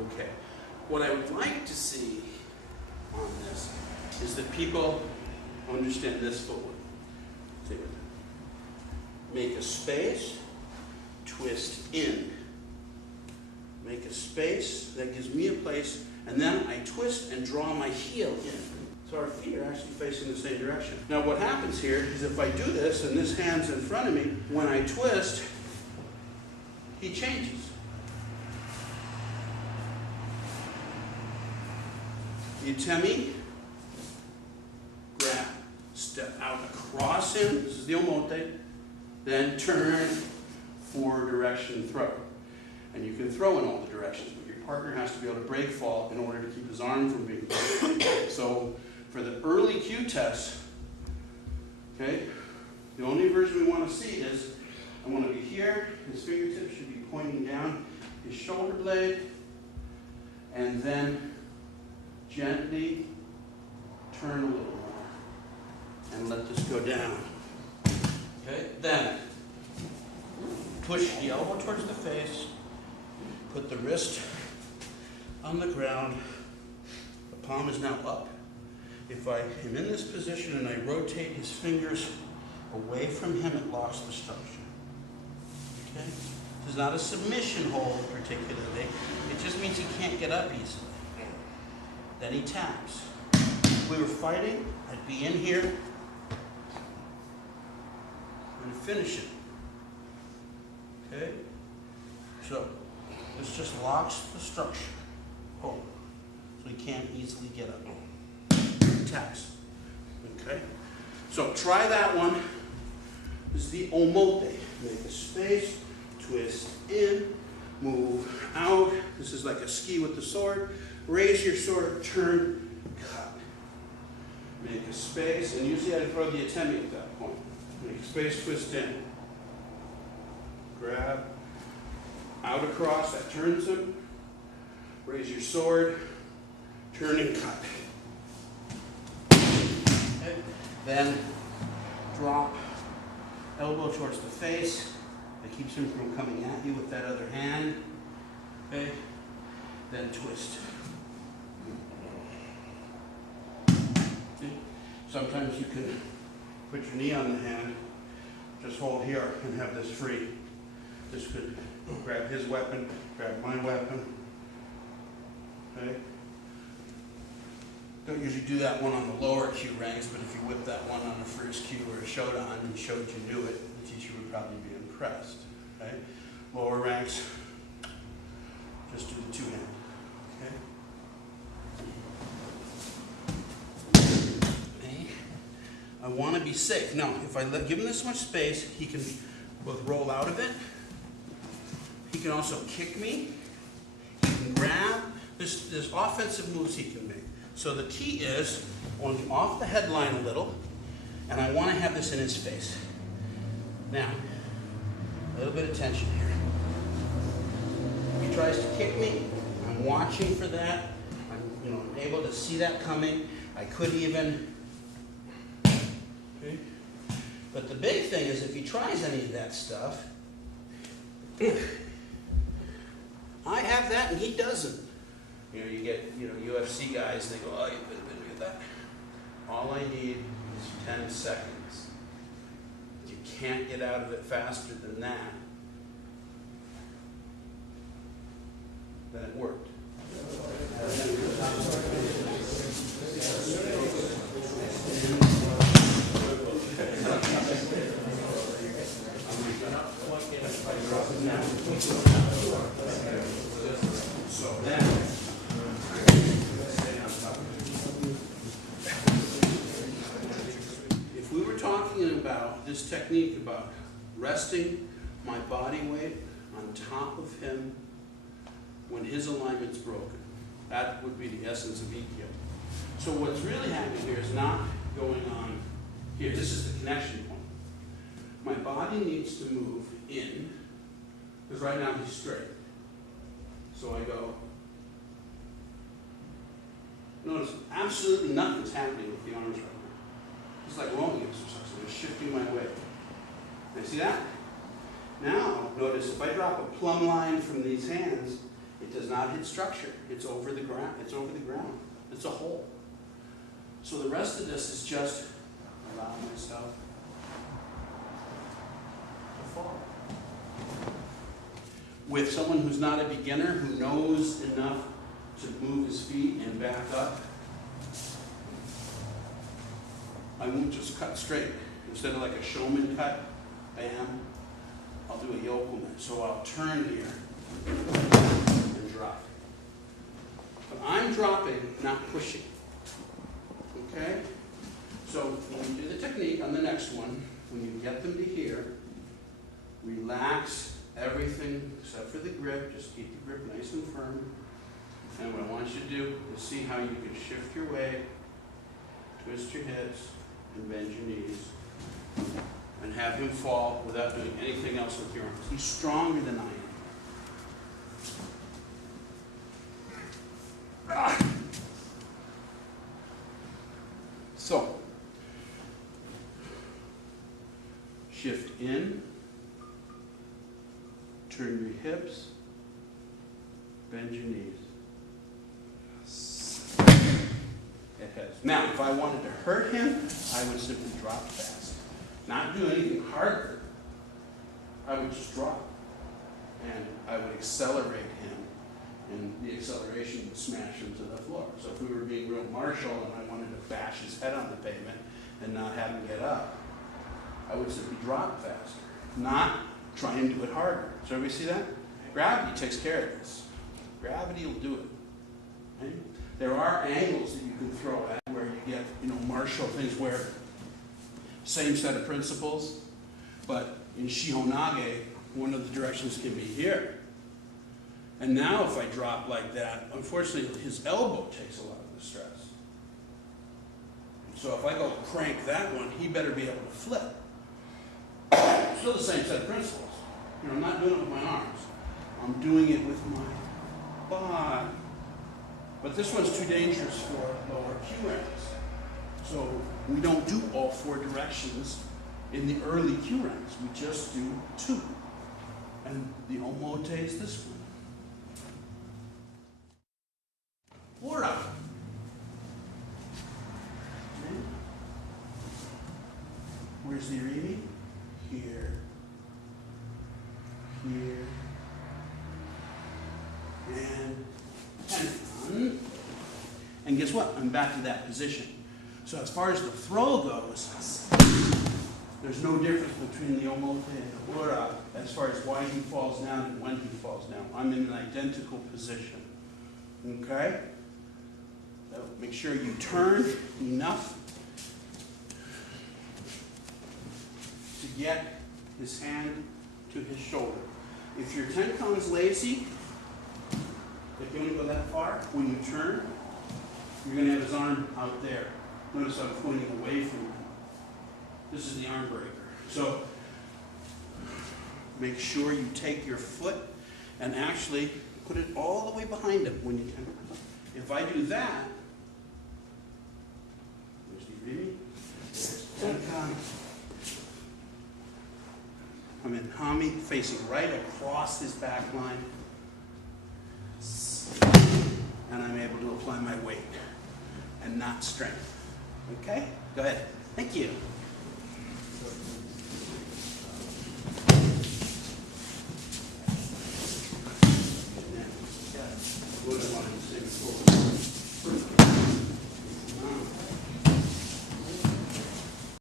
Okay. What I would like to see on this is that people understand this footwork. See what? Make a space, twist in. Make a space, that gives me a place, and then I twist and draw my heel in. So our feet are actually facing the same direction. Now what happens here is if I do this and this hand's in front of me, when I twist, he changes. Utemi, grab, step out across him, this is the omote, then turn, forward direction throw. And you can throw in all the directions, but your partner has to be able to break fall in order to keep his arm from being broken. So for the early cue test, okay, the only version we want to see is I want to be here, his fingertips should be pointing down his shoulder blade, and then gently turn a little more and let this go down. Okay, then push the elbow towards the face, put the wrist on the ground, the palm is now up. If I am in this position and I rotate his fingers away from him, it locks the structure. Okay? This is not a submission hold particularly, it just means he can't get up easily. Then he taps. If we were fighting, I'd be in here and finish it. Okay? So, this just locks the structure. Oh, so he can't easily get up. Taps. Okay? So try that one. This is the omote. Make a space, twist in, move out. This is like a ski with the sword. Raise your sword, turn, cut. Make a space, and usually I throw the atemi at that point. Make a space, twist in. Grab, out across, that turns him. Raise your sword, turn and cut. Okay. Then drop, elbow towards the face. That keeps him from coming at you with that other hand. Okay. Then twist. Okay. Sometimes you can put your knee on the hand, just hold here and have this free. This could grab his weapon, grab my weapon. Okay. Don't usually do that one on the lower cue ranks, but if you whip that one on the first cue or a shodan and showed you knew it, the teacher would probably be impressed. Okay. Lower ranks, just do the two-hand. Okay. I want to be safe. Now, if I give him this much space, he can both roll out of it. He can also kick me. He can grab. There's offensive moves he can make. So the key is going off the headline a little, and I want to have this in his face. Now, a little bit of tension here. If he tries to kick me, I'm watching for that. I'm able to see that coming. I could even. Okay. But the big thing is if he tries any of that stuff, I have that and he doesn't. You get UFC guys, they go, oh, you could have been with that. All I need is 10 seconds. You can't get out of it faster than that. Then it worked. So then, if we were talking about this technique about resting my body weight on top of him when his alignment's broken, that would be the essence of Aikido. So what's really happening here is not going on here. This is the connection point. My body needs to move in, because right now he's straight. So I go. Notice absolutely nothing's happening with the arms right now. It's like rowing exercise. I'm just shifting my weight. You see that? Now, notice if I drop a plumb line from these hands, It does not hit structure. It's over the ground. It's over the ground. It's a hole. So the rest of this is just allow myself to fall. With someone who's not a beginner, who knows enough to move his feet and back up, I won't just cut straight. Instead of like a showman cut, bam, I'll do a yokoman. So I'll turn here and drop. But I'm dropping, not pushing. Okay? So when you do the technique on the next one, when you get them to here, relax everything except for the grip. Just keep the grip nice and firm. And what I want you to do is see how you can shift your weight, twist your hips, and bend your knees. And have him fall without doing anything else with your arms. He's stronger than I am. So, shift in, turn your hips, bend your knees. It has. Now, if I wanted to hurt him, I would simply drop fast. Not do anything harder. I would just drop. And I would accelerate him. And the acceleration would smash him to the floor. So if we were being real martial and I wanted to bash his head on the pavement and not have him get up, I would simply drop faster. Not try and do it harder. So everybody see that? Gravity takes care of this. Gravity will do it. Right? There are angles that you can throw at where you get, martial things where same set of principles, but in Shihonage, one of the directions can be here. And now if I drop like that, unfortunately his elbow takes a lot of the stress. So if I go crank that one, he better be able to flip. Still the same set of principles. I'm not doing it with my arms. I'm doing it with my body. But this one's too dangerous for lower Q ranks. So we don't do all 4 directions in the early Q ranks. We just do 2. And the omote is this one. Ora. Okay. Where's the irimi? Here. Here. And tenkan. And guess what? I'm back to that position. So as far as the throw goes, there's no difference between the omote and the ora as far as why he falls down and when he falls down. I'm in an identical position. Okay? So make sure you turn enough to get his hand to his shoulder. If your tenkan is lazy, if you only go that far, when you turn, you're going to have his arm out there. Notice I'm pointing away from him. This is the arm breaker. So make sure you take your foot and actually put it all the way behind him when you can. If I do that, where's the irimi? Tenkan. I'm in Hami, facing right across his back line. And I'm able to apply my weight and not strength. Okay? Go ahead. Thank you. What I wanted to say before.